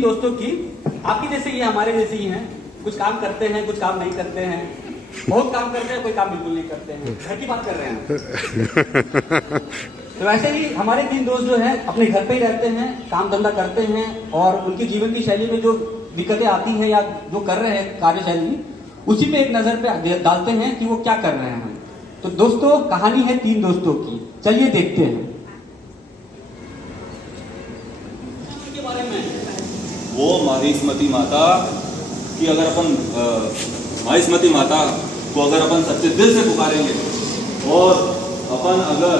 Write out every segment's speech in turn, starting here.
दोस्तों की आपकी जैसे ही हमारे जैसे ही हैं, कुछ काम करते हैं कुछ काम नहीं करते हैं, बहुत काम करते हैं कोई काम बिल्कुल नहीं करते हैं। घर की बात कर रहे हैं। तो वैसे ही हमारे 3 दोस्त जो हैं अपने घर पे ही रहते हैं, काम धंधा करते हैं और उनकी जीवन की शैली में जो दिक्कतें आती हैं या जो कर रहे हैं कार्यशैली, उसी पे एक नजर पे डालते हैं कि वो क्या कर रहे हैं। तो दोस्तों कहानी है 3 दोस्तों की, चलिए देखते हैं के बारे में। वो महिष्मती माता कि अगर अपन महिष्मती माता को अगर अपन सच्चे दिल से पुकारेंगे और अपन अगर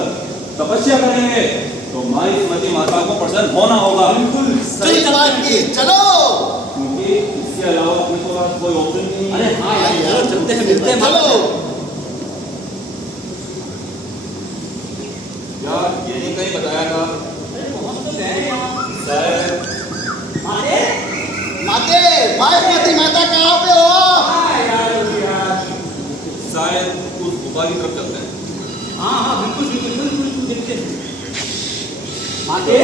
तपस्या करेंगे तो महिष्मती माता को प्रसन्न होना होगा। बिल्कुल सही बात की, चलो। क्योंकि इसके अलावा अपने पास कोई ऑप्शन नहीं। अरे हाँ यार चलते हैं, मिलते हैं, चलो। यार यही कहीं बताया था। माते महिष्मती माता कहाँ पे हो? शायद उस गुफा की तरफ चलते हैं। हाँ बिल्कुल बिल्कुल बिल्कुल देखते हैं। माते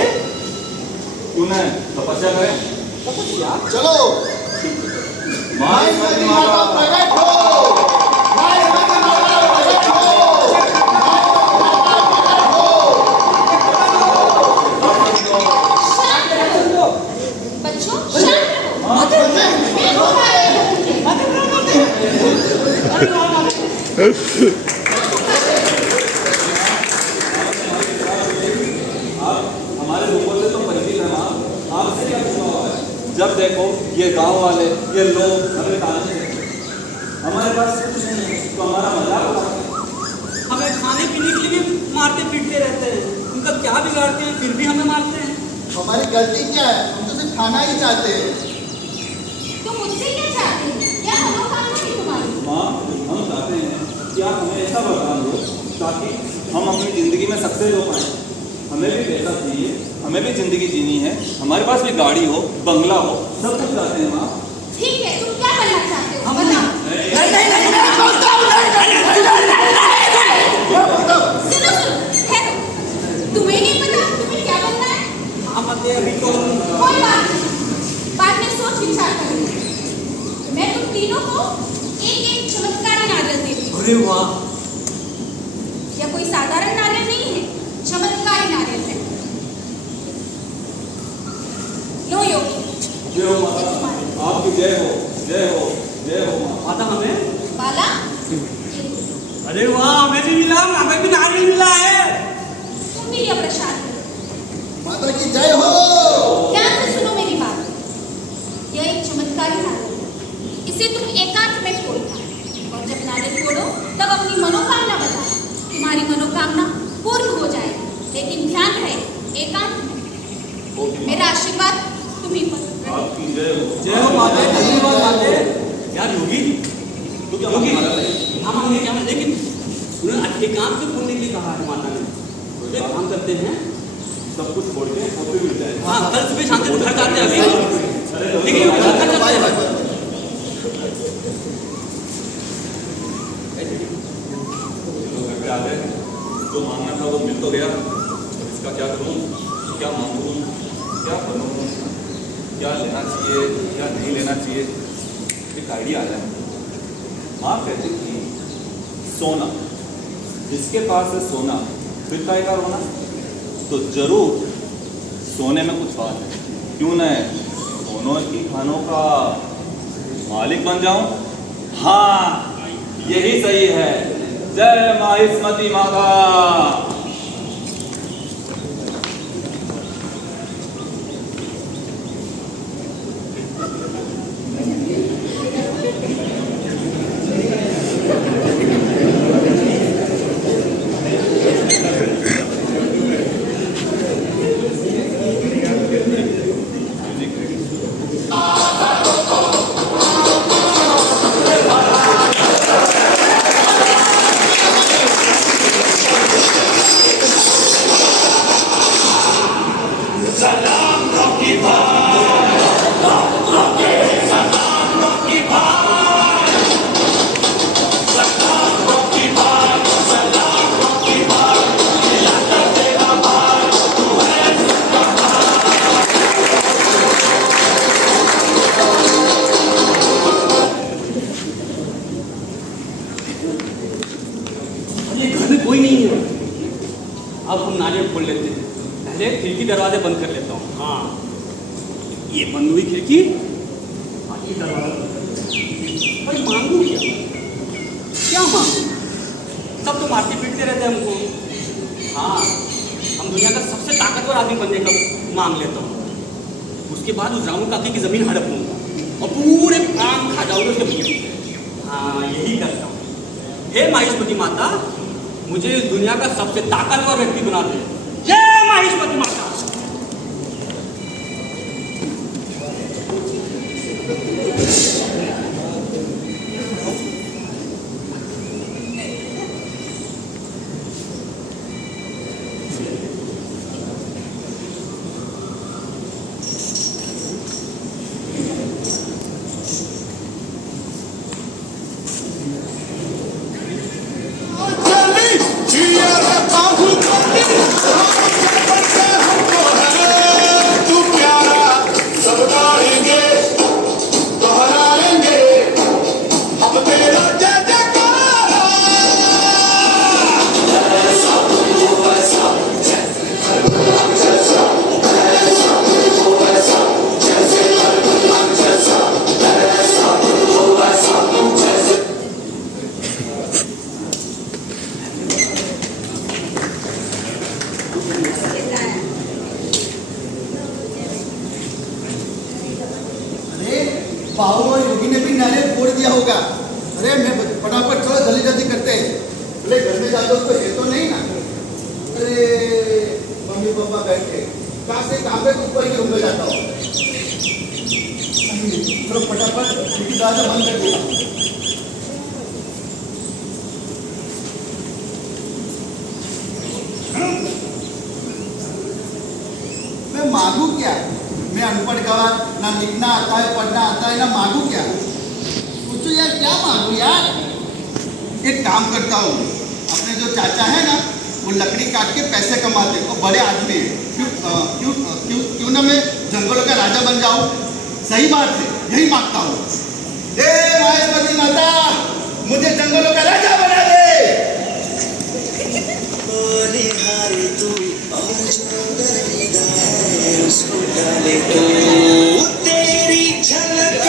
क्यों नहीं तपस्या करें? चलो। महिष्मती माता प्रकट हो, महिष्मती माता प्रकट हो, बच्चों हमारे लोगों से तो परिचित है माँ, आपसे क्या पूछा हुआ है? जब देखो ये गांव वाले ये लोग हमें ताने देते हैं। हमारे पास कुछ नहीं है तो हमारा मजाक उड़ाते हैं। हमें खाने पीने के लिए भी मारते पीटते रहते हैं, उनका क्या बिगाड़ते हैं फिर भी हमें मारते हैं। हमारी गलती क्या है? हम तो सिर्फ खाना ही चाहते हैं। तुम मुझसे क्या चाहते हो? क्या मनोकामना है तुम्हारी? माँ हम चाहते हैं कि आप हमें ऐसा वरदान दो ताकि हम अपनी ज़िंदगी में सक्सेस हो पाएँ। हमें भी पैसा चाहिए, हमें भी ज़िंदगी जीनी है, हमारे पास भी गाड़ी हो, बंगला हो, सब कुछ चाहते हैं माँ। ठीक है, तुम क्या बनना चाहते हो? हम बताओ। सुनो ठहरो, तुम्हें नहीं पता तुम्हें क्या बनना है? हम आते हैं अभी तो कोई बात नहीं, बाद में सोच विचार करूंगी। मैं तुम तीनों को एक चमत्कारी नारियल देती हूँ। अरे वाह, यह कोई साधारण नारियल नहीं है, चमत्कारी नारियल है। लो योगी, जय हो माता, आपकी जय हो, जय हो, जय हो माँ। माता हमें। बाला अरे वाह हमें भी मिला, हमें भी नारियल मिला है। तुम भी यह प्रसाद लो। माता की जय हो। ध्यान से सुनो मेरी बात। यह एक चमत्कारी नारियल है, इसे तुम एकांत में फोड़ना और जब नारियल फोड़ो तब अपनी मनोकामना बताओ। तुम्हारी मनोकामना पूर्ण हो जाएगी, लेकिन ध्यान रहे एकांत में। मेरा आशीर्वाद तुम्हीं पर। आपकी जय हो। जय हो माते, धन्यवाद माते। यार योगी तो क्या योगी मांगना है? हाँ मांगे क्या, लेकिन उन्होंने एकांत में खोलने के लिए कहा है माता ने। तो एक काम करते हैं, सब कुछ छोड़ के वो भी मिल जाए। हाँ कल सुबह शाम से घर जाते हैं अभी, लेकिन घर चलते हैं। लोग आ गए, जो मांगना था वो मिल तो गया, इसका क्या करूँ, क्या मांगूँ, क्या बनूँ, क्या लेना चाहिए क्या नहीं लेना चाहिए, एक आइडिया आ जाए। माँ कहती थी सोना, जिसके पास है सोना फिर काहे का रोना। तो जरूर सोने में कुछ बात है, क्यों न सोनों की खानों का मालिक बन जाऊं। हाँ यही सही है। जय महिष्मती माता। ये बंद हुई खिड़की, ये दरवाजा। भाई मांगू क्या? क्या मांगू? सब तो मारते पीटते रहते हैं हमको। हाँ, हम दुनिया का सबसे ताकतवर आदमी बनने का मांग लेता हूँ। उसके बाद उस रामू काकी की जमीन हड़प लूंगा और पूरे काम खा जाऊंगा उसके भैया। हाँ, यही करता हूँ। हे माहिष्मती माता, मुझे इस दुनिया का सबसे ताकतवर व्यक्ति बना दे। जय माहिष्मती माता। बाबू और योगी ने भी नारियल फोड़ दिया होगा। अरे मैं फटाफट चलो जल्दी जल्दी करते हैं। बोले घर में जाते उसको है तो नहीं ना। अरे मम्मी पापा बैठ के कहाँ से कहाँ पे ऊपर के रूम में जाता हूँ। चलो फटाफट दरवाजा बंद कर दिया। मैं मांगू क्या? मैं अनपढ़ गवार, ना लिखना आता है, पढ़ना आता है, ना मांगू क्या? पूछो यार, क्या मांगू यार? एक काम करता हूँ, अपने जो चाचा है ना, वो लकड़ी काट के पैसे कमाते हैं, वो बड़े आदमी है। क्यों ना मैं जंगलों का राजा बन जाऊँ? सही बात है, यही मांगता हूँ। हे माहिष्मती माता, मुझे जंगलों का राजा बना दे। तेरी झलक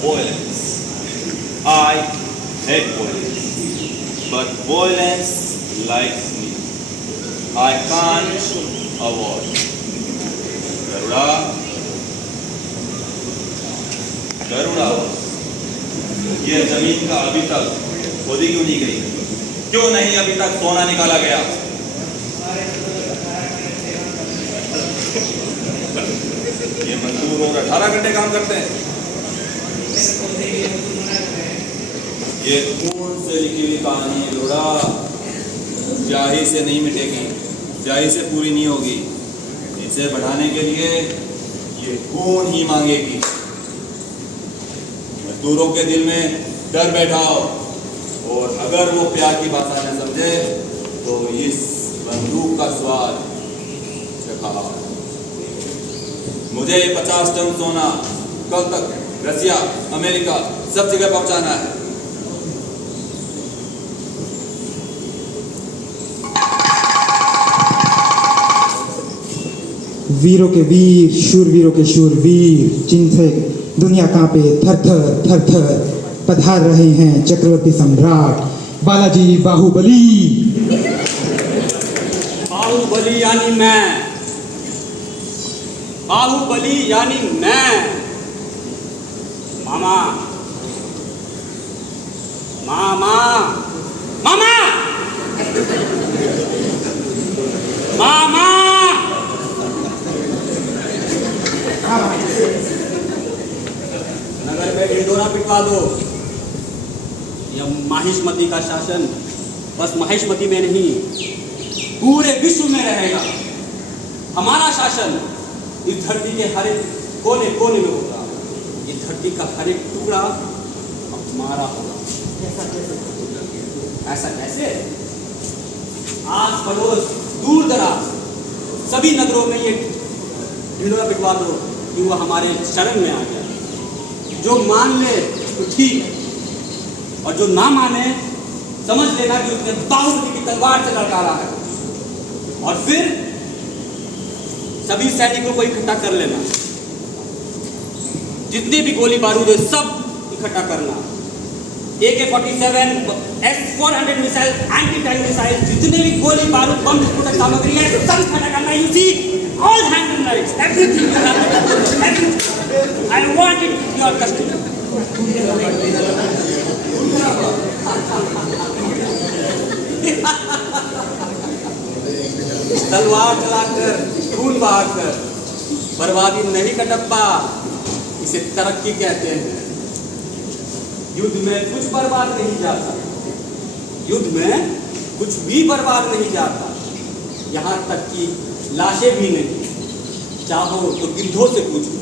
Violence. I hate violence, but violence likes me. I can't avoid. Garuda, ये जमीन का अभी तक खोदी क्यों नहीं गई? क्यों नहीं अभी तक सोना निकाला गया? ये मजदूर और 18 घंटे काम करते हैं। ये खून से लिखी हुई कहानी है लोड़ा, स्याही से नहीं मिटेगी, स्याही से पूरी नहीं होगी। इसे बढ़ाने के लिए ये खून ही मांगेगी। मजदूरों के दिल में डर बैठाओ, और अगर वो प्यार की भाषा न समझे तो इस बंदूक का स्वाद चखाओ। मुझे 50 टन सोना कल तक रसिया, अमेरिका सब जगह पहुंचाना है। वीरों के वीर, शूरवीरों के शूरवीर, जिनसे दुनिया कांपे थर थर थर थर, पधार रहे हैं चक्रवर्ती सम्राट बालाजी बाहुबली। बाहुबली यानी मैं, बाहुबली यानी मैं। मामा, मामा, मामा, मामा। नगर में ढिंढोरा पिटवा दो। यह माहिष्मती का शासन बस माहिष्मती में नहीं, पूरे विश्व में रहेगा। हमारा शासन इस धरती के हर एक कोने कोने में होगा। ये धरती का हर एक टुकड़ा हमारा होगा। ऐसा कैसे? आस पड़ोस दूर दराज सभी नगरों में ये ढिंडोरा पिटवा दो कि वो हमारे शरण में आ गया। जो मान ले तो ठीक, और जो ना माने समझ लेना कि उसने बाहुबली की तलवार से लड़कारा है। और फिर सभी सैनिकों को इकट्ठा कर लेना, जितने भी गोली बारूद है सब इकट्ठा करना। AK-47, S-400 missile, anti tank missile, जितने भी गोली बारूद बम विस्फोटक सामग्री है सब इकट्ठा करना। You see, all hands on lights, everything you have, everything. I want it in your custody. तलवार चलाकर, खून बहाकर बर्बादी नहीं का डब्बा, इसे तरक्की कहते हैं। युद्ध में कुछ बर्बाद नहीं जाता, युद्ध में कुछ भी बर्बाद नहीं जाता, यहाँ तक कि लाशें भी नहीं। चाहो तो गिद्धों से पूछ लो,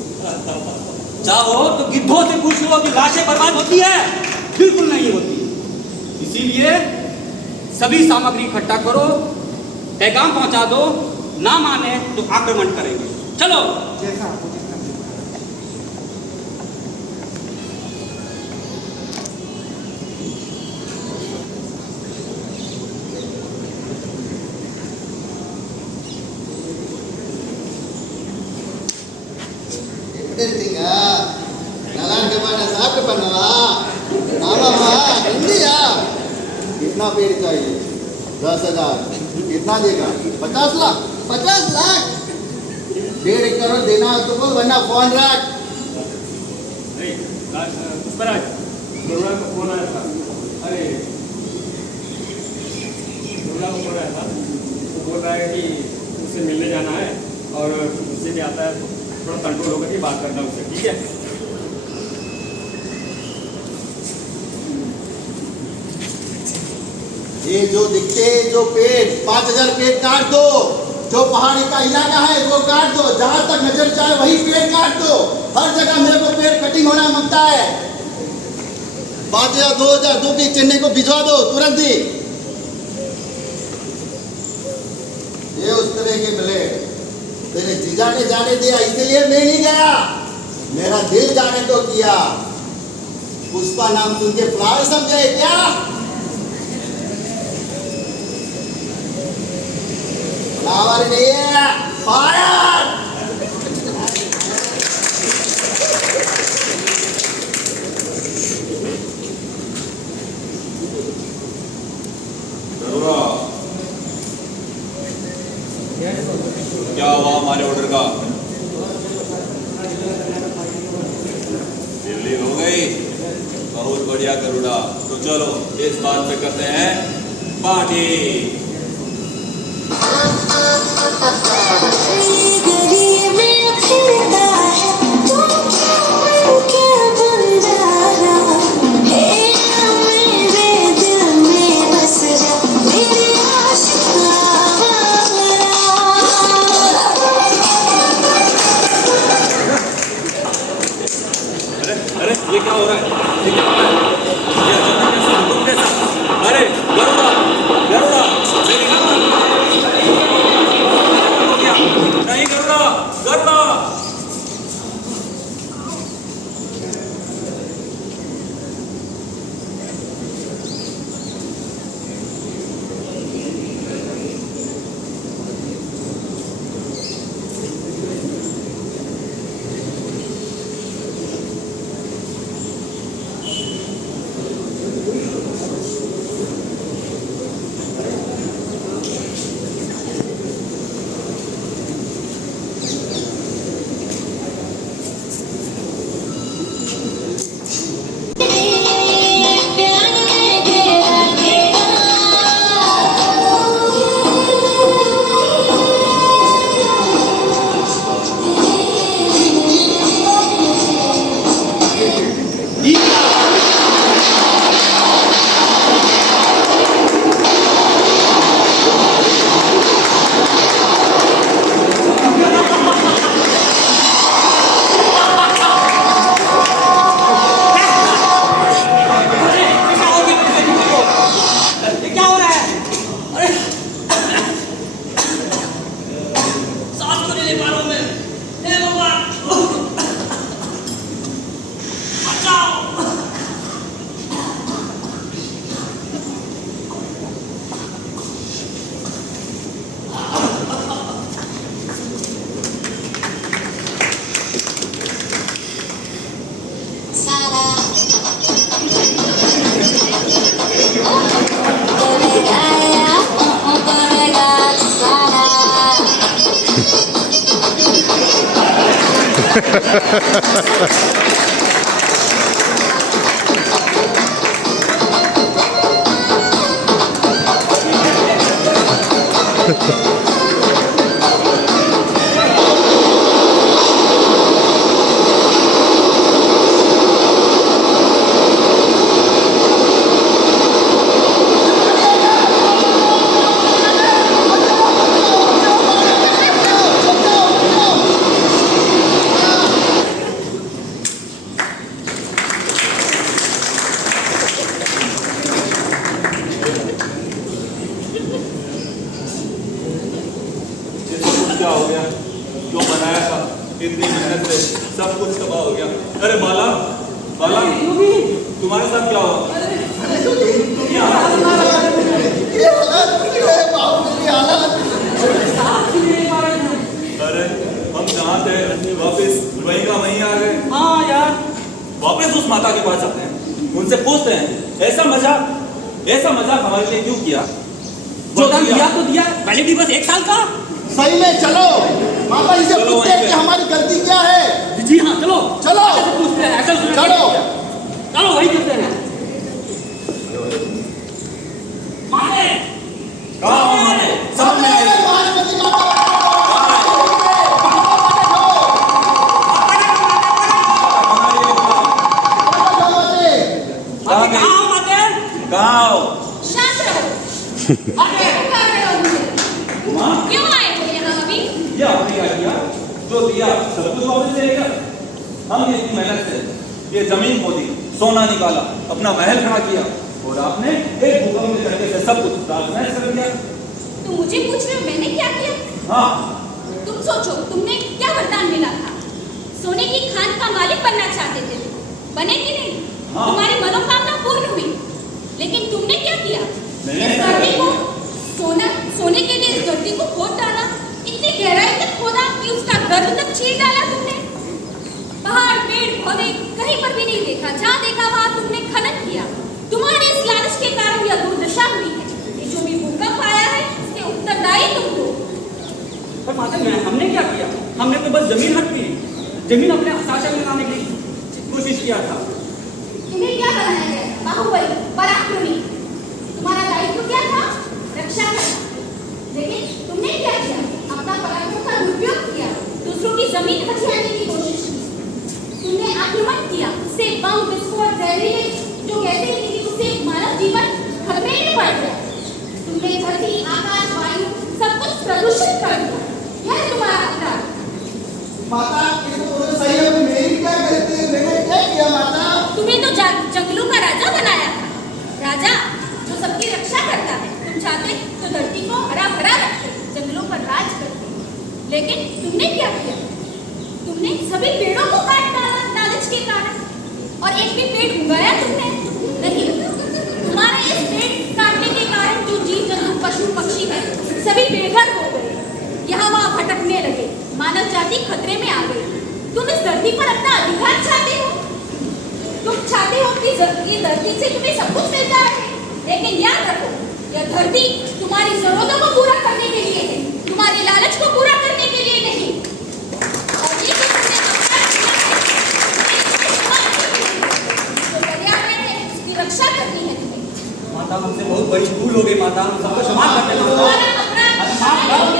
चाहो तो गिद्धों से पूछ लो कि लाशें बर्बाद होती है? बिल्कुल नहीं होती। इसीलिए सभी सामग्री इकट्ठा करो, पैगाम पहुंचा दो, ना माने तो आक्रमण करेंगे। चलो। कितना पेड़ चाहिए? 10,000। कितना देगा? 50 लाख। 50 लाख 1.5 करोड़ देना है तो बोल, वरना फोन रख। पुष्पराज, गरुड़ा का फोन आया था। अरे गरुड़ा का फोन आया था, वो बोल रहा है कि उससे मिलने जाना है और उससे भी आता है तो थोड़ा कंट्रोल होकर के बात करना उससे, ठीक है? ये जो दिखते जो पेड़ 5,000 पेड़ काट दो, जो पहाड़ी का इलाका है वो काट दो, जहां तक नजर जाए वही पेड़ काट दो। हर जगह मेरे को पेड़ कटिंग होना मांगता है। 5,000 2,000 दो भी चेन्नई को भिजवा दो तुरंत ही। ये उस तरह के मिले तेरे जीजा ने जाने दिया, इसलिए मैं नहीं गया, मेरा दिल जाने तो किया। पुष्पा नाम सुन के फ्लावर समझे क्या? फ्लावर नहीं है, फायर। क्या हुआ हमारे ऑर्डर का? दिल्ली हो गई, बहुत बढ़िया गरुड़ा। तो चलो इस बात पे करते हैं पार्टी। अरे ये क्या हो रहा है? ये क्या हो रहा है? ये अचानक कैसे हुकुम कैसा? अरे गरुड़ा, गरुड़ा, मेरी गरुड़ा हो गया। नहीं गरुड़ा, गरुड़ा। ये सब कुछ क्या हो गया? जो बनाया था इतनी मेहनत से सब कुछ तबाह हो गया। अरे बाला, बाला, तुम्हारे साथ क्या हुआ? ये हालत, ये बाहुबली हालत। अरे हम जहाँ थे वापस वहीं का वहीं आ गए। हाँ यार, वापस उस माता के पास जाते हैं, उनसे पूछते हैं ऐसा मजाक हमारे लिए क्यों किया? जो दान दिया तो दिया, वैलिडिटी बस 1 साल का। सही में चलो माता जी से चलो पूछते वहीं हैं पे। कि हमारी गलती क्या है। जी हाँ, चलो चलो। ऐसे पूछते हैं, ऐसा सुना चलो। चलो वही करते हैं। मारे कहाँ हो हमारे? सामने आइए। महात्मा माता कहाँ गई? कहाँ हो माते? कहाँ हो? शांत रहो। और क्या पुकार रहे हो मुझे? माँ, क्यों आए हो यहाँ अभी? ये आपने क्या किया? जो दिया सब कुछ वापस ले लिया। हमने इतनी मेहनत से ये जमीन खोदी, सोना निकाला, अपना महल खड़ा किया और आपने एक भूकंप के झटके से सब कुछ तहस-नहस कर दिया। तुम मुझे पूछ रहे हो मैंने क्या किया? हाँ, तुम सोचो तुमने क्या वरदान मिला था? सोने की खान का मालिक बनना चाहते थे, बने कि नहीं? हाँ। तुम्हारी मनोकामना पूर्ण हुई, लेकिन तुमने क्या किया? मैंने- इस धरती को सोने के लिए इस धरती को खोद डाला, इतनी गहराई तक खोदा कि उसका गर्भ तक चीर डाला तुमने। पहाड़, पेड़, पौधे कहीं पर भी नहीं देखा, जहाँ देखा वहाँ तुमने खनन किया। तुम्हारे इस लालच के कारण यह दुर्दशा हुई है। ये जो भी भूकंप आया है, इसके उत्तरदायी तुम हो। पर माता हमने क्या किया? हमने तो बस जमीन हड़पी, जमीन अपने शासन में लाने की कोशिश किया था। तुम्हें क्या बनाया गया था? बाहुबली, पराक्रमी। तुम्हारा दायित्व क्या था? रक्षा करना। लेकिन तुमने क्या किया? अपना पराक्रम का दुरुपयोग किया, दूसरों की जमीन हथियाने की कोशिश की। तुमने आक्रमण किया, उससे बम, विस्फोट, जहरीले जो कहते हैं कि उससे मानव जीवन खतरे में पड़ गया। तुमने धरती, आकाश, वायु सब कुछ प्रदूषित कर दिया। यह है तुम्हारा अपराध। माता ये तो सही है, मेरी क्या गलती है? मैंने क्या किया माता? तुम्हें तो जंगलों का राजा बनाया था, राजा जो सबकी रक्षा करता है। तुम चाहते तो धरती को हरा भरा रखते, जंगलों पर राज करते, लेकिन तुमने क्या किया? तुमने सभी पेड़ों को काट डाला लालच के कारण, और एक भी पेड़ उगाया तुमने नहीं। तुम्हारे इस पेड़ काटने के कारण जो जीव जंतु, पशु पक्षी है, सभी बेघर हो गए, यहाँ वहाँ भटकने लगे, मानव जाति खतरे में आ गई। तुम इस धरती पर अपना अधिकार चाहते हो, तुम चाहते हो कि ये धरती से तुम्हें सब कुछ मिलता रहे, लेकिन याद रखो यह धरती तुम्हारी जरूरतों को पूरा करने के लिए है, तुम्हारी लालच को पूरा करने के लिए नहीं। और ये जो तुमने अपराध किया है, इसके समान जो पर्यावरण है उसकी रक्षा करनी है तुम्हें। माता हमसे बहुत बड़ी भूल हो गई माता, हम सबको क्षमा कर देना माता। तुम्हारा अपराध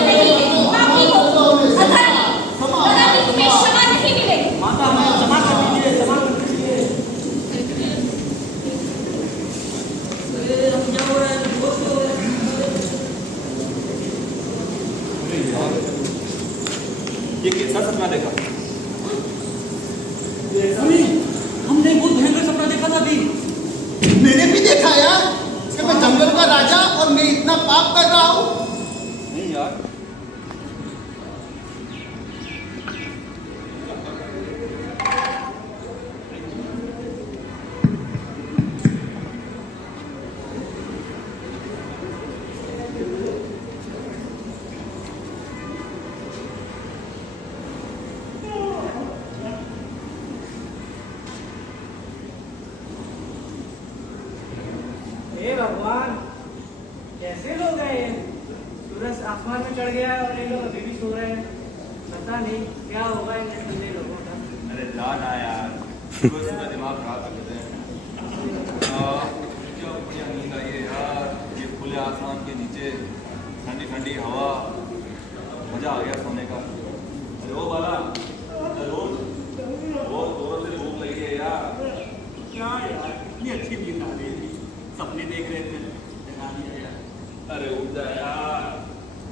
नहीं है, पापी हो, अधर्मी, कदापि तुम्हें क्षमा नहीं मिलेगी। माता हमें क्षमा कर दीजिए, क्षमा कर दीजिए। ये कैसा सपना देखा? हमने बहुत भयंकर सपना देखा था अभी। मैंने भी देखा यार कि मैं जंगल का राजा और मैं इतना पाप कर रहा हूँ। नहीं यार, हे भगवान, कैसे लोग हैं ये? सूरज आसमान में चढ़ गया है और ये लोग अभी भी सो रहे हैं। पता नहीं क्या होगा इन ठंडे लोगों का। अरे ना यार, सुबह सुबह दिमाग खराब कर देते हैं। क्या बढ़िया नींद आई है यार, ये खुले आसमान के नीचे ठंडी ठंडी हवा, मजा आ गया सोने का। अरे ओ बाला, बहुत जोरों से भूख लगी है यार। क्या यार, इतनी अच्छी नींद आ रही थी, सपने देख रहे थे, जगा दिया यार। अरे उठ जा यार,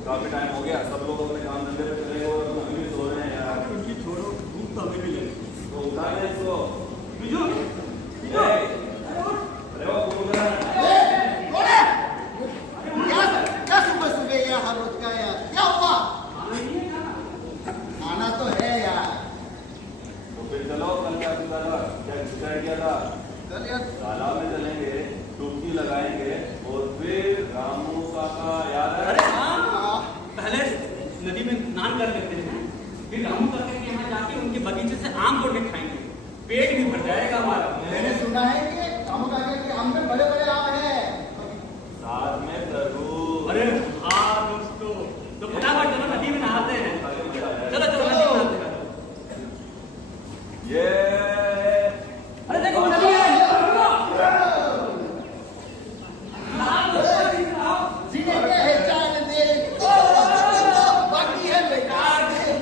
काफी टाइम हो गया, सब लोग अपने काम धंधे पे चले गए और अभी भी सो रहे हैं यार। उनकी छोड़ो, भूख तो हमें भी लगी। तो उठा ले इसको। बिजू, अरे वो उठ रहा है। क्या सुबह सुबह यार हर रोज का यार, क्या हुआ? आना तो है यार। तो फिर चलो, कल क्या क्या डिसाइड किया था? कल यार तालाब में चलेंगे, डुबकी लगाएंगे और फिर रामू काका याद है? अरे हाँ, पहले नदी में स्नान कर लेते हैं, फिर रामू काका के यहाँ जाके उनके बगीचे से आम तोड़ के खाएंगे, पेट भी भर जाएगा हमारा। मैंने सुना है कि रामू काका के आम में बड़े बड़े आम है। साथ में जरूर। अरे हाँ दोस्तों, तो फटाफट चलो नदी में नहाते हैं। चलो चलो नदी में नहाते हैं। ये अरे देखो नदी है। जीने के है चार दिन, बाकी है बेकार दिन।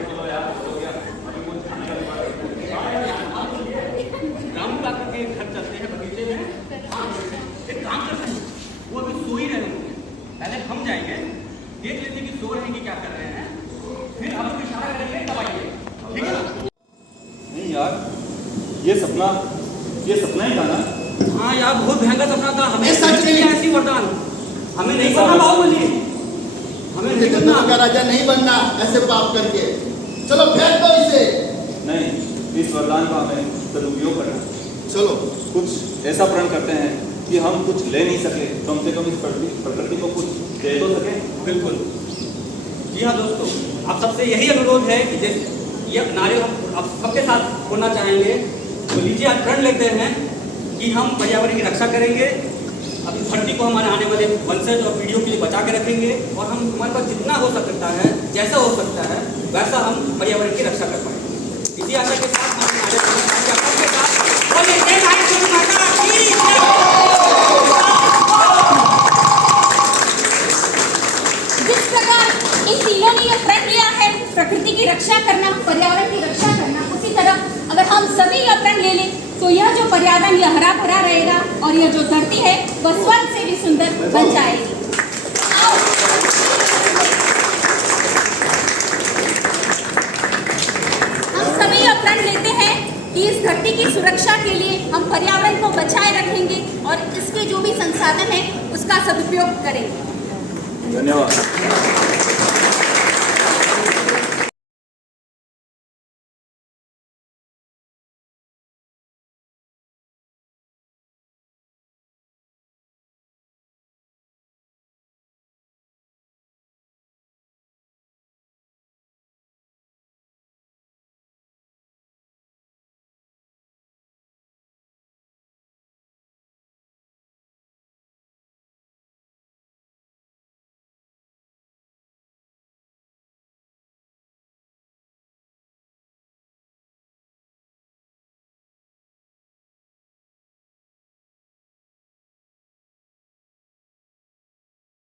चलो यार, हो गया, अभी कुछ खाने का जुगाड़ करते हैं। रामू काका के घर चलते हैं बगीचे में। हाँ, एक काम करते हैं, वो अभी सो ही रहे होंगे, पहले हम जाएंगे, देख लेते हैं कि सो रहे हैं कि क्या कर रहे हैं, फिर हम लोग इशारा करेंगे तब आइए, ठीक है ना? नहीं यार, ये सपना ही था ना? हाँ यार, बहुत भयंकर सपना था। हमें ये सच नहीं नहीं। ऐसी वरदान, हमें नहीं बनना बाहुबली, हमें नहीं बनना। का राजा नहीं बनना ऐसे पाप करके। चलो फेंक दो इसे। नहीं, इस वरदान का हमें सदुपयोग करना है। चलो कुछ ऐसा प्रण करते हैं कि हम कुछ ले नहीं सके, कम से कम इस प्रकृति को कुछ दे तो सके। बिल्कुल। जी हाँ दोस्तों, आप सबसे यही अनुरोध है कि जैसे ये नारे हम आप सबके साथ होना चाहेंगे, तो लीजिए आप प्रण लेते हैं कि हम पर्यावरण की रक्षा करेंगे, अब इस धरती को हमारे आने वाले वंशज और पीढ़ियों के लिए बचा के रखेंगे, और हम हमारे पास जितना हो सकता है, जैसा हो सकता है, वैसा हम पर्यावरण की रक्षा कर पाएंगे। इसी आशा के साथ हम नारे के साथ बोलिए जय भारत माता की जय। जिस प्रकार इन तीनों ने यह प्रण लिया है प्रकृति की रक्षा करना, पर्यावरण की रक्षा करना, उसी तरह अगर हम सभी यह प्रण ले लें तो यह जो पर्यावरण यह हरा भरा रहेगा और यह जो धरती है वह स्वर्ग से भी सुंदर बन जाएगी। आओ। हम सभी यह प्रण लेते हैं कि इस धरती की सुरक्षा के लिए हम पर्यावरण को बचाए रखेंगे और इसके जो भी संसाधन है उसका सदुपयोग करेंगे। धन्यवाद।